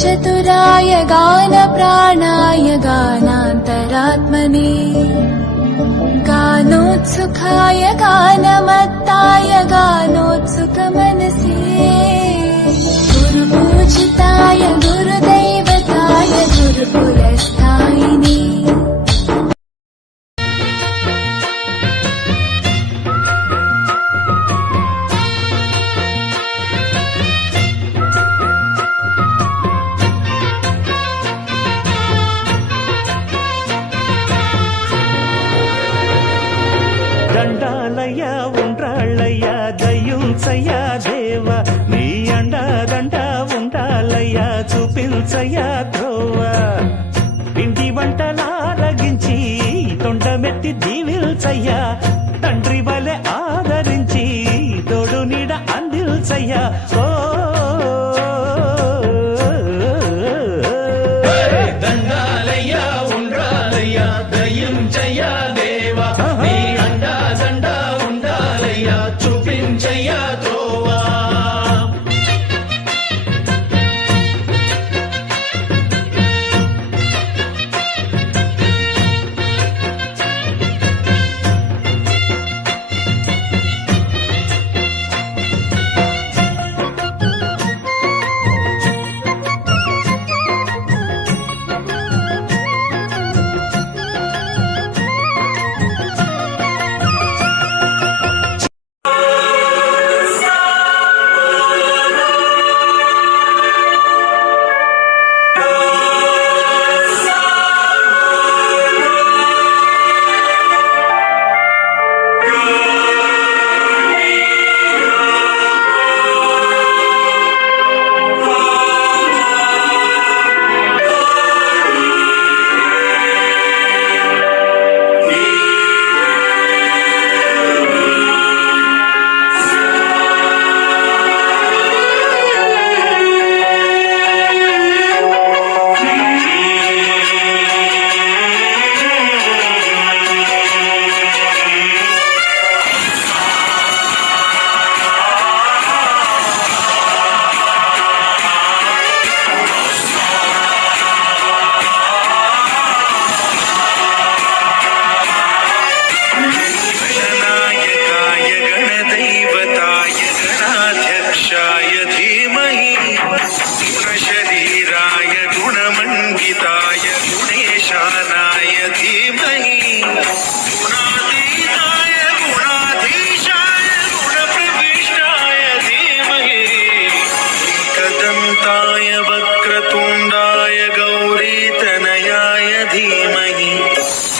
चतुराय गानप्राणाय गानान्तरात्मने गानोत्सुकाय गानमत्ताय गानोत्सुकमनसे गुरुपूजिताय गुरुदैवताय गुरुकुलस्थायिने దండాలయ్యా ఉండ్రాళ్ళయ్యా దయ్యుంచయ్యా దేవ నీ అండదండ ఉండాలయ్యా చూపించయ్యా త్రోవ పిండి వంటలారగించి తొండమెత్తి దీవిల్చయ్యా తండ్రి వలె ఆదరించి తోడు నీడ అందిల్చయ్యా ఓ దండాలయ్యా ఉండ్రాలయ్యా దయ్యుంచయ్యా దేవ నీ అండదండ ఉండాలయ్యా చూపించయ్యా త్రోవా वक्रतुण्डाय गौरीतनयाय धीमहि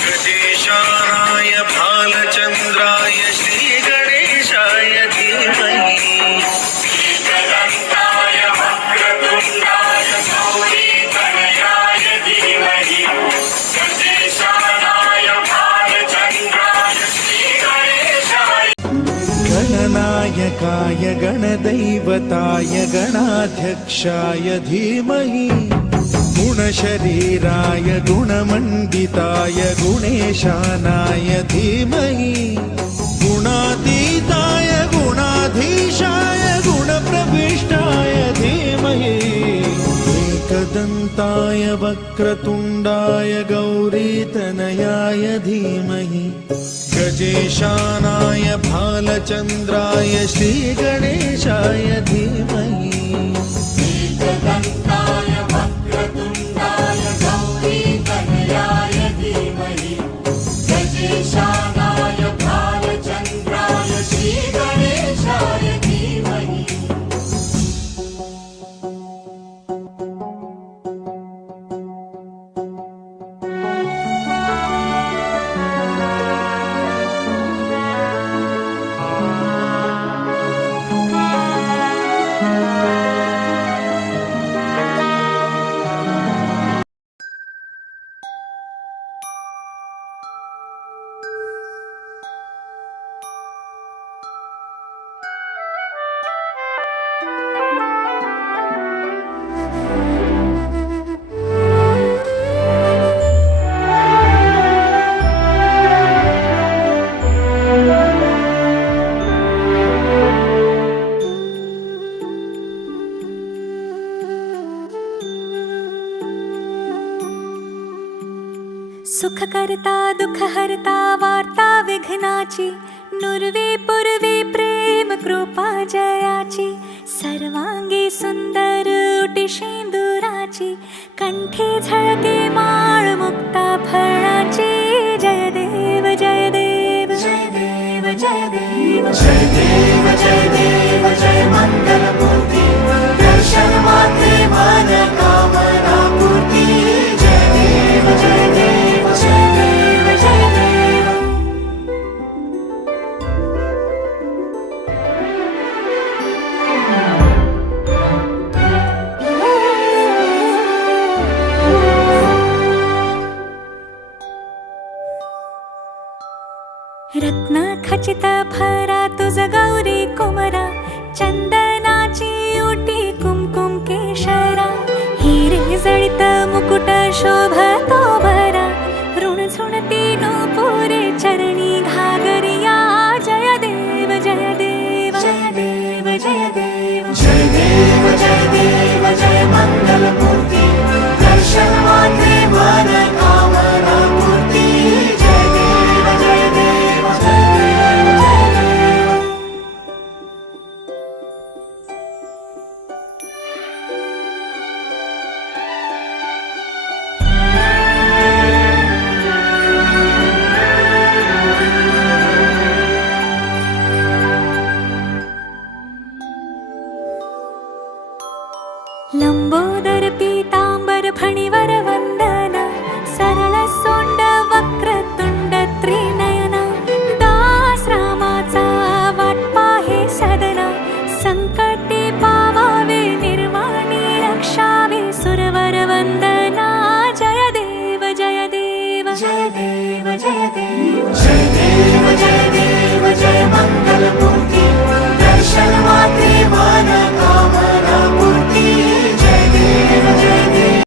गजेशानाय भालचन्द्राय श्रीगणेशाय धीमहि एकदन्ताय वक्रतुण्डाय गौरीतनयाय धीमहि गजेशानाय भालचन्द्राय श्रीगणेशाय गणनायकाय गणदैवताय गणाध्यक्षाय धीमहि गुणशरीराय गुणमण्डिताय गुणेशानाय धीमहि गुणातीताय गुणाधीशाय गुणप्रविष्टाय धीमहि एकदन्ताय वक्रतुण्डाय गौरीतनयाय धीमहि गजेशानाय भालचन्द्राय श्रीगणेशाय धीमहि एकदन्ताय वक्रतुण्डाय गौरीतनयाय धीमहि गजेशानाय भालचन्द्राय श्रीगणेशाय धीमहि करता दुःख हरता वार्ता विघ्नाची नुरवे पुरवे प्रेम कृपा जयाची सर्वांगी सुंदर उटी शेंदुराची कंठी झळके माळ मुक्ता फळाची जय देव जय देव जय देव जय देव जय देव जय देव जय मंगलमूर्ती दर्शन मात्रे मन कामना पूर्ती जय देव जय देव जय देव जय देव रत्न खचित भरा तुझ गौरी कुमरा चंदनाची ओटी कुमकुम केशरा हिरे जळित मुकुट शोभतो भरा ऋण झुणती नूपुरे चरणी घागरिया जय देव जय देव जय देव जय देव जय देव जय देव जय मंगलमूर्ती दर्शन मात्रे मन कामना पूर्ती जय देव जय देव जय देव जय देव लंबोदर पीतांबर फणीवर वंदना सरळ सोंड वक्रतुंड त्रिनयना दास रामाचा वाटपा हे सदना संकटे पावावे निर्वाणी रक्षावे सुरवर वंदना जय देव जय देव जय देव जय देव जय देव जय देव जय मंगलमूर्ती